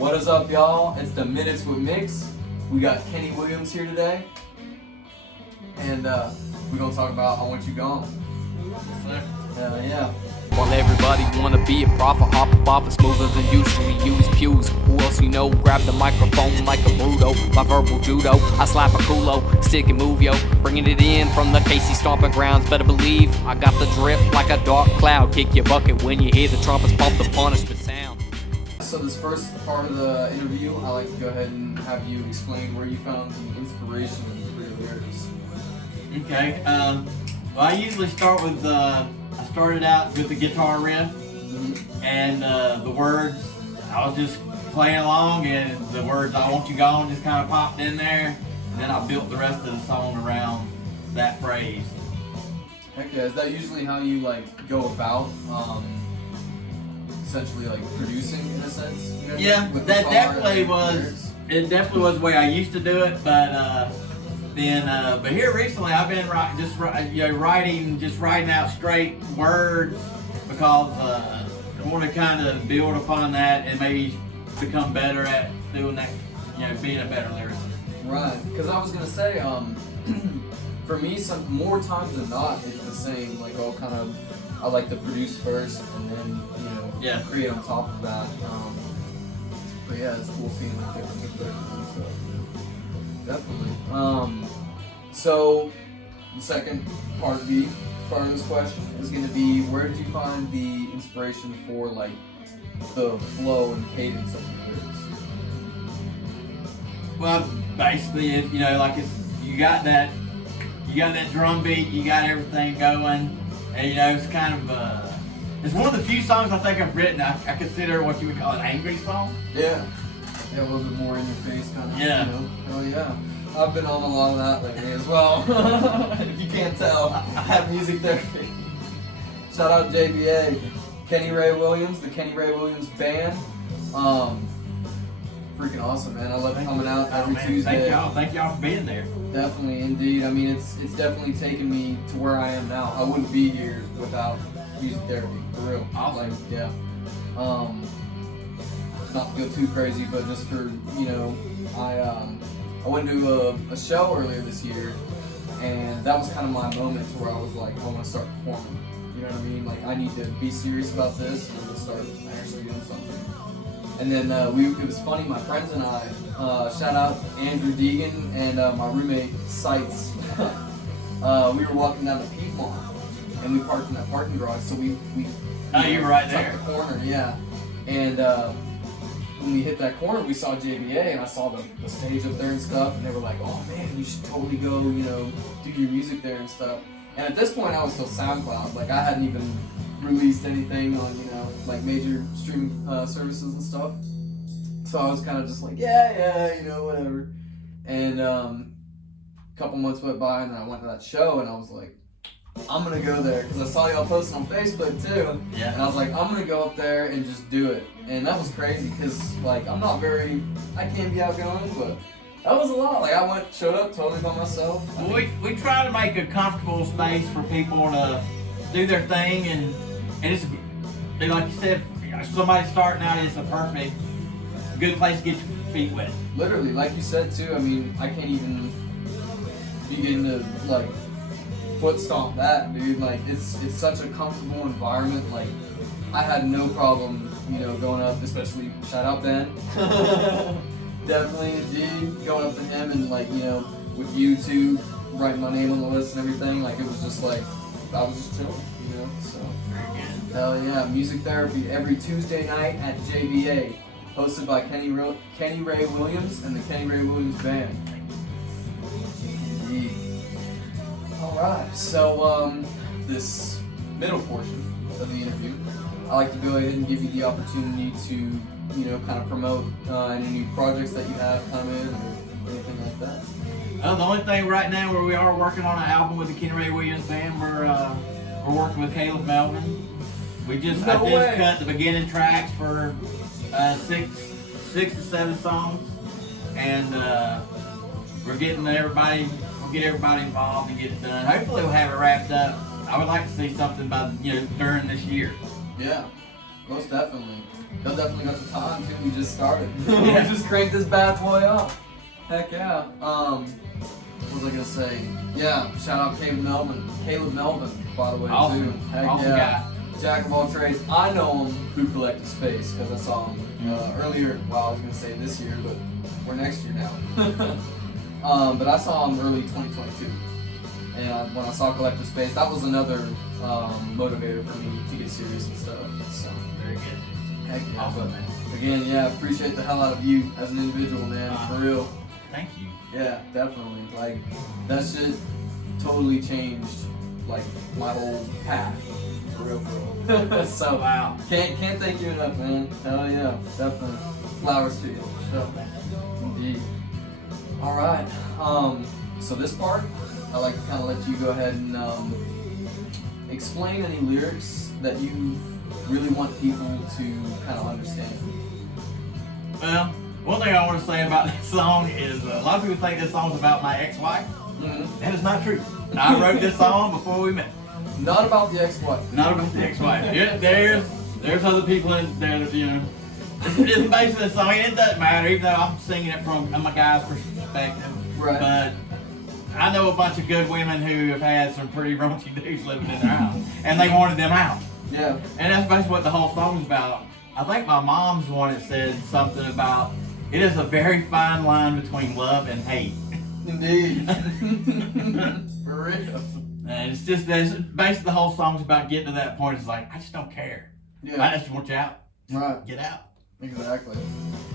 What is up, y'all? It's the Minutes with Mix. We got Kenny Williams here today, and we're gonna talk about I Want You Gone. Yes, sir. Yeah. While everybody wanna be a prophet, hop up off it smoother than usually use pews. Who else you know? Grab the microphone like a Bruto. My verbal judo, I slap a culo, stick and move yo. Bringing it in from the Casey stomping grounds. Better believe I got the drip like a dark cloud. Kick your bucket when you hear the trumpets pump the punishment sound. So this first part of the interview, I like to go ahead and have you explain where you found the inspiration for your lyrics. Okay. Well, I usually start with I started out with the guitar riff and the words. I was just playing along, and the words "I Want You Gone" just kind of popped in there, and then I built the rest of the song around that phrase. Heck yeah, is that usually how you like go about essentially like producing in a sense? You know, Yeah, with that guitar definitely and was. lyrics? It definitely was the way I used to do it, but but here recently I've been writing out straight words because I want to kind of build upon that and maybe become better at doing that. Being a better lyricist. Right, because I was gonna say, for me, some more times than not, it's the same. Like, I like to produce first and then create on top of that. But yeah, it's cool seeing like different perspectives and stuff. Definitely. So the second part of this question is gonna be, where did you find the inspiration for like the flow and cadence of the lyrics? Well, basically, if you got that drum beat, you got everything going, and it's kind of it's one of the few songs I think I've written. I consider what you would call an angry song. Yeah, a little bit more in your face kind of. Yeah. Oh yeah. I've been on a lot of that lately as well. If you can't tell, I have music therapy. Shout out JBA, Kenny Ray Williams, the Kenny Ray Williams Band. Freaking awesome, man. I love coming out every Tuesday. Thank y'all for being there. Definitely, indeed. I mean, it's definitely taken me to where I am now. I wouldn't be here without music therapy, for real. Awesome. Like, yeah. Not to go too crazy, but just for, I went to a show earlier this year, and that was kind of my moment to where I was like, I want to start performing. You know what I mean? Like, I need to be serious about this and start actually doing something. And then it was funny, my friends and I, shout out Andrew Deegan and my roommate Sites, we were walking down to Piedmont, and we parked in that parking garage, so we you were right there. The corner, yeah. And when we hit that corner, we saw JBA, and I saw the stage up there and stuff, and they were like, oh man, you should totally go, do your music there and stuff. And at this point, I was still SoundCloud, like I hadn't even released anything on, like major streaming services and stuff. So I was kind of just like, whatever. And a couple months went by, and then I went to that show, and I was like, I'm gonna go there, because I saw y'all posting on Facebook too. Yeah. And I was like, I'm gonna go up there and just do it. And that was crazy, because like I can be outgoing, but that was a lot. Like I showed up totally by myself. We try to make a comfortable space for people to do their thing, and it's like you said, somebody starting out, it's a perfect, good place to get your feet wet. Literally, like you said too. I mean, I can't even begin to like foot stomp that, dude. Like it's such a comfortable environment. Like I had no problem, going up, especially shout out Ben. Definitely, indeed, going up to him and like, with YouTube, writing my name on the list and everything. Like it was just like I was just chilling, So hell yeah, music therapy every Tuesday night at JBA, hosted by Kenny Ray Williams and the Kenny Ray Williams Band. Indeed. Alright, so this middle portion of the interview, I like to go ahead and give you the opportunity to, kind of promote any new projects that you have coming or anything like that. The only thing right now where we are working on an album with the Kenny Ray Williams Band, we're working with Caleb Melvin. I just cut the beginning tracks for 6 to 7 songs, and we'll get everybody involved and get it done. Hopefully we'll have it wrapped up. I would like to see something by during this year. Yeah. most definitely. Y'all definitely got the time too. We just started. Yeah. We just cranked this bad boy up. Heck yeah. What was I gonna say? Yeah, shout out Caleb Melvin, by the way, Awesome. too. Heck Awesome yeah. guy. Jack of all trades. I know him through Collective Space because I saw him earlier. Well, I was gonna say this year, but we're next year now. But I saw him early 2022, and when I saw Collective Space, that was another motivator for me to get serious and stuff. So Very good. heck yeah. Awesome, But man. again, yeah, appreciate the hell out of you as an individual, man. For real. Thank you. Yeah, definitely. Like that shit totally changed like my whole path. For real, for real. So Wow. can't thank you enough, man. Hell yeah, definitely. Flowers to you. So, indeed. All right. So this part, I like to kind of let you go ahead and explain any lyrics that you really want people to kind of understand. Well, one thing I want to say about this song is a lot of people think this song's about my ex-wife. Mm-hmm. That is not true. I wrote this song before we met. Not about the ex-wife. Not about the ex-wife. Yeah, there's other people in there that, you know. It's basically a song, and it doesn't matter, even though I'm singing it from a guy's perspective. Right. But I know a bunch of good women who have had some pretty raunchy dudes living in their house, and they wanted them out. Yeah. And that's basically what the whole song's about. I think my mom's one that said something about, it is a very fine line between love and hate. Indeed. For real. And it's just, basically the whole song's about getting to that point. It's like, I just don't care. Yeah. I just want you out. Right. Get out. Exactly.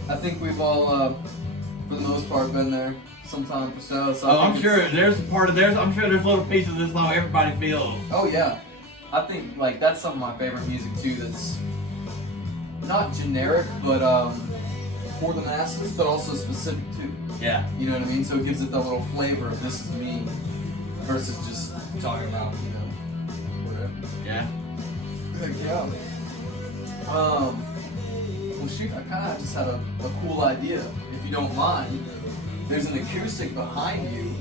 I think we've all, for the most part, been there sometime for so. So Oh, I I'm think sure it's- there's a part of I'm sure there's little pieces of this song everybody feels. Oh yeah. I think like that's some of my favorite music too. That's not generic, but for the masses, but also specific too. Yeah. You know what I mean? So it gives it that little flavor of this is me versus just talking about whatever. Yeah. Heck yeah. Well, shoot, I kind of just had a cool idea, if you don't mind. There's an acoustic behind you.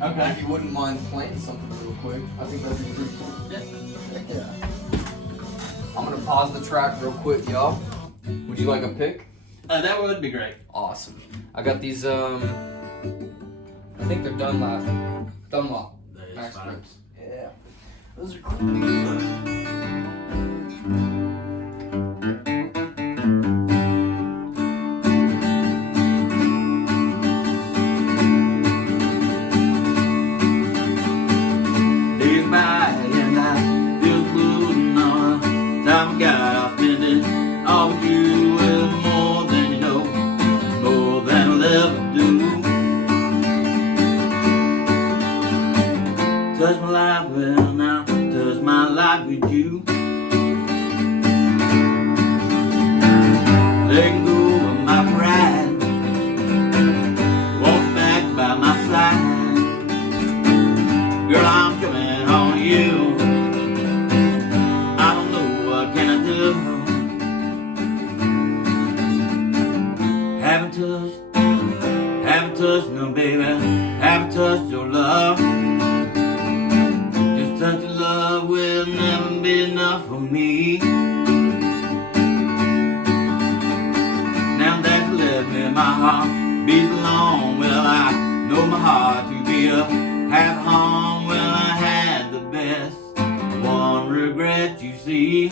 Okay. If you wouldn't mind playing something real quick, I think that'd be pretty cool. Yeah. Heck yeah. I'm gonna pause the track real quick, y'all. Would you like a pick? That would be great. Awesome. I got these, I think they're Dunlop. Dunlop. That is Max fine. grips. Yeah. Those are cool. Touch my life, well now, touch my life with you. Let go of my pride, walk back by my side. Girl, I'm coming on you. I don't know what can I do. Haven't touched, no baby, haven't touched your love. Touch of love will never be enough for me. Now that you left me, my heart beats along. Well, I know my heart to be a half home. Well, I had the best, one regret you see.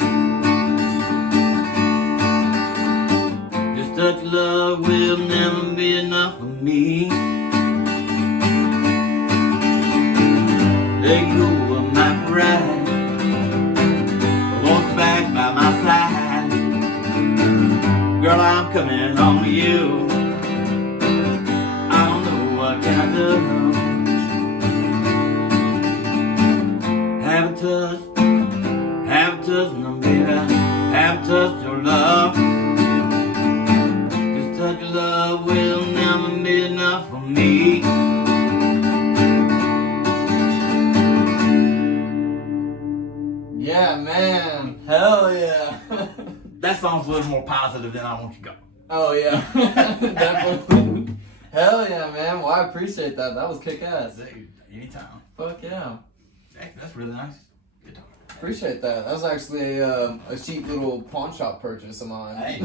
Just touch of love will never be enough for me. Let go of my pride, walk back by my side. Girl, I'm coming home to you. I don't know what can I do. Haven't touched, no baby, haven't touched your love. Just touch your love will never be enough for me. Yeah, man. Hell yeah. That song's a little more positive than I Want You Go. Oh yeah. Definitely. Hell yeah, man. Well, I appreciate that. That was kick-ass. Dude, anytime. Fuck yeah. That's really nice guitar. Appreciate that. That was actually a cheap little pawn shop purchase of mine. Hey.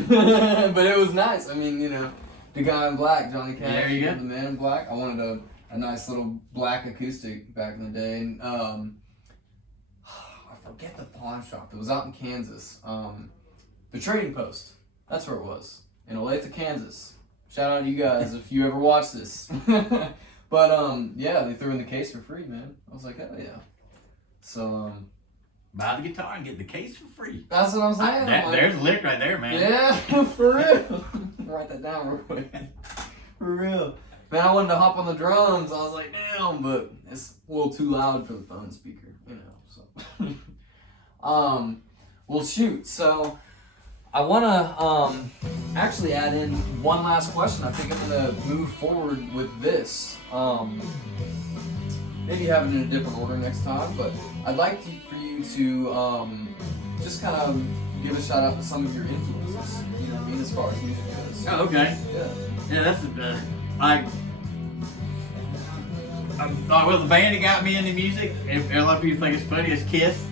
But it was nice. I mean, you know, the guy in black, Johnny Cash, There you go. the man in black. I wanted a nice little black acoustic back in the day. And I forget the pawn shop. It was out in Kansas. The Trading Post. That's where it was. In Olathe, Kansas. Shout out to you guys if you ever watch this. But yeah, they threw in the case for free, man. I was like, hell yeah. So Buy the guitar and get the case for free. that's what I'm saying. There's a lick right there, man. Yeah, for real. Write that down real quick. For real. Man, I wanted to hop on the drums. I was like, damn, but it's a little too loud for the phone speaker, you know. So, well, shoot. So, I want to actually add in one last question. I think I'm gonna move forward with this. Maybe have it in a different order next time, but I'd like for you to just kind of give a shout out to some of your influences. You know what I mean, as far as music goes. Oh, okay. Yeah. Yeah, that's well, the band that got me into music, and a lot of people think it's funny, is Kiss.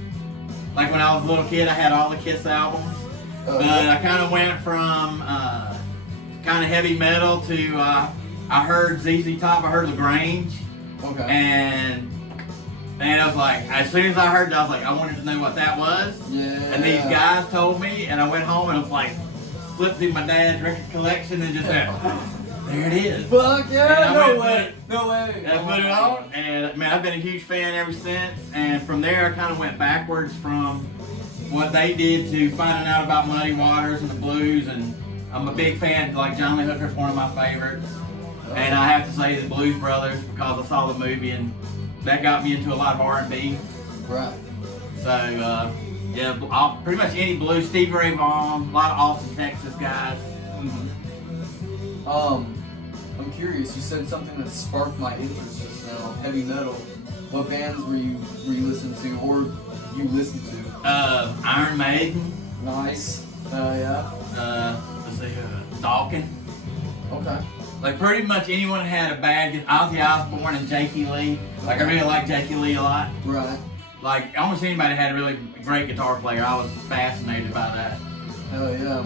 Like when I was a little kid, I had all the Kiss albums. But I kind of went from kind of heavy metal to I heard ZZ Top, I heard LaGrange, Okay. and I was like, as soon as I heard that, I was like, I wanted to know what that was. Yeah. And these guys told me, and I went home and I was like, flipped through my dad's record collection and just went, there it is. Fuck yeah! And No way! No way! And I put it on, and man, I've been a huge fan ever since. And from there, I kind of went backwards from what they did to finding out about Muddy Waters and the blues. And I'm a big fan. Like John Lee Hooker's one of my favorites. And I have to say the Blues Brothers because I saw the movie, and that got me into a lot of R&B. Right. So yeah, pretty much any blues. Stevie Ray Vaughan, a lot of Austin, Texas guys. I'm curious. You said something that sparked my interest just now. Heavy metal. What bands were you listening to, or you listened to? Iron Maiden. Nice. Yeah. Let's see, Dawkins. Okay. Like pretty much anyone that had a bad Ozzy Osbourne and Jakey Lee. Like I really like Jakey Lee a lot. Right. Like almost anybody that had a really great guitar player, I was fascinated by that. Hell yeah.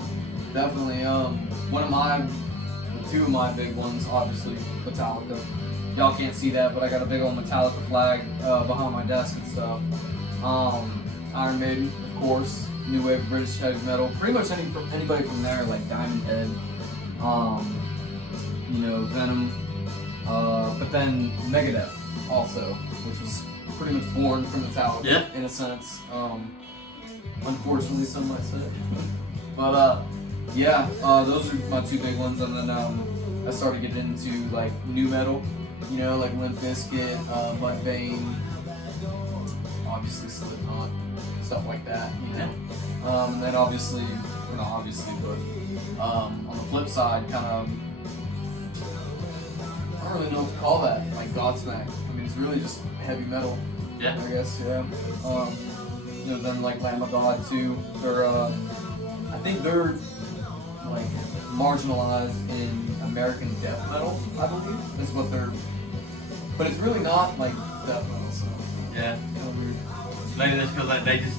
Definitely. Two of my big ones, obviously, Metallica. Y'all can't see that, but I got a big old Metallica flag behind my desk and stuff. Iron Maiden, of course. New wave British heavy metal. Pretty much anybody from there, like Diamond Head. Venom. But then Megadeth also, which was pretty much born from Metallica in a sense. Unfortunately, some might say. But those are my two big ones. And then I started getting into like new metal, like Limp Bizkit, Mudvayne, obviously Slipknot, stuff like that. And then on the flip side, kind of. I don't really know what to call that, like Godsmack. I mean, it's really just heavy metal. Yeah. I guess, yeah. Then like Lamb of God too. I think they're like marginalized in American death metal, I believe. Is what they're. But it's really not like death metal, so. Yeah. Kind of weird. Maybe that's because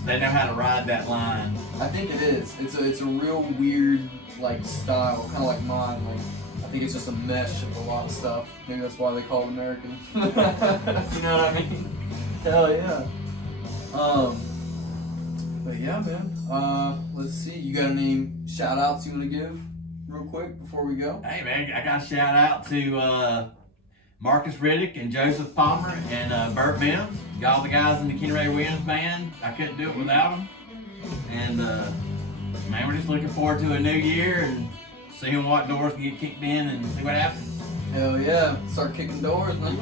they know how to ride that line. I think it is. It's a real weird like style, kind of like mine. Like I think it's just a mesh of a lot of stuff. Maybe that's why they call it American. You know what I mean? Hell yeah. But yeah, man. Let's see. You got any shout outs you want to give real quick before we go? Hey man, I got a shout out to Marcus Riddick and Joseph Palmer and Burt Mims. All the guys in the Kenny Ray Williams band. I couldn't do it without them. And man, we're just looking forward to a new year and seeing what doors can get kicked in and see what happens. Hell yeah. Start kicking doors, man.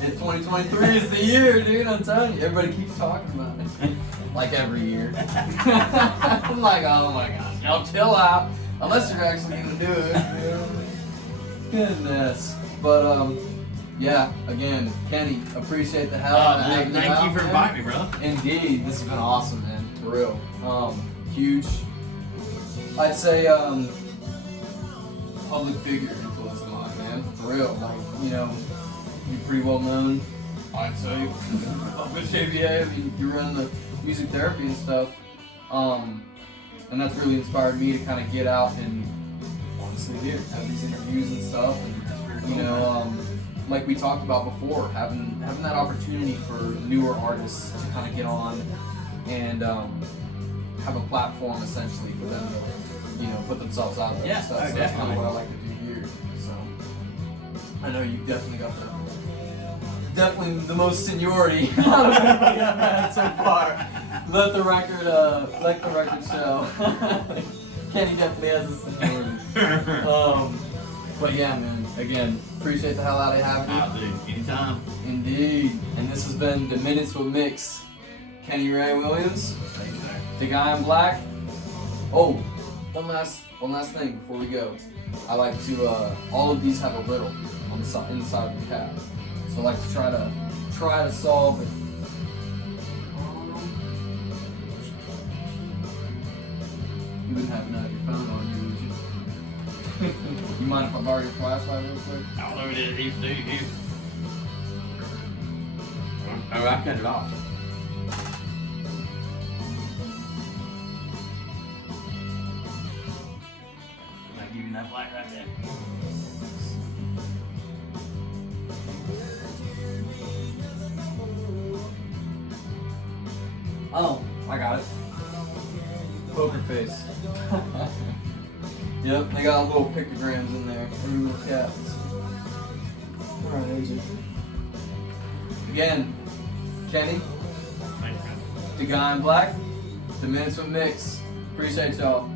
2023 is the year, dude. I'm telling you. Everybody keeps talking about it. Like every year. I'm like, oh my gosh. Y'all chill out. Unless you're actually going to do it. Goodness. But, yeah, again, Kenny, appreciate the hell out of it. Thank you for inviting me, bro. Indeed. This has been awesome, man. For real. Huge. I'd say, public figure influence of mine, man. For real. Like, you're pretty well known I'd say up with JVA. I mean, you're running the music therapy and stuff, and that's really inspired me to kind of get out and honestly have these interviews and stuff. And you know, like we talked about before, having that opportunity for newer artists to kind of get on and have a platform essentially for them to, you know, put themselves out there. Yeah, and stuff. So that's kind of what I like to do here. So I know you definitely got the most seniority out of anybody I've had so far. Let the record show. Kenny definitely has the seniority. But yeah, man. Again, appreciate the hell out of having you. I'll do anytime. Indeed. And this has been the Minutes with Mix. Kenny Ray Williams, Thank you, sir. the guy in black. Oh, one last thing before we go. I like to all of these have a riddle on the side inside of the cap. So I like to try to solve it. You wouldn't have none of your phone on you, would you? You mind if I borrow your flashlight real quick? I don't know what it is, do you? Oh, I cut it off. I'll give you that light right there. Oh, I got it. Poker face. Yep, they got little pictograms in there. Every little cats. Alright, AJ. Again, Kenny, Thanks, man. the guy in black, the Minutes with Mix. Appreciate y'all.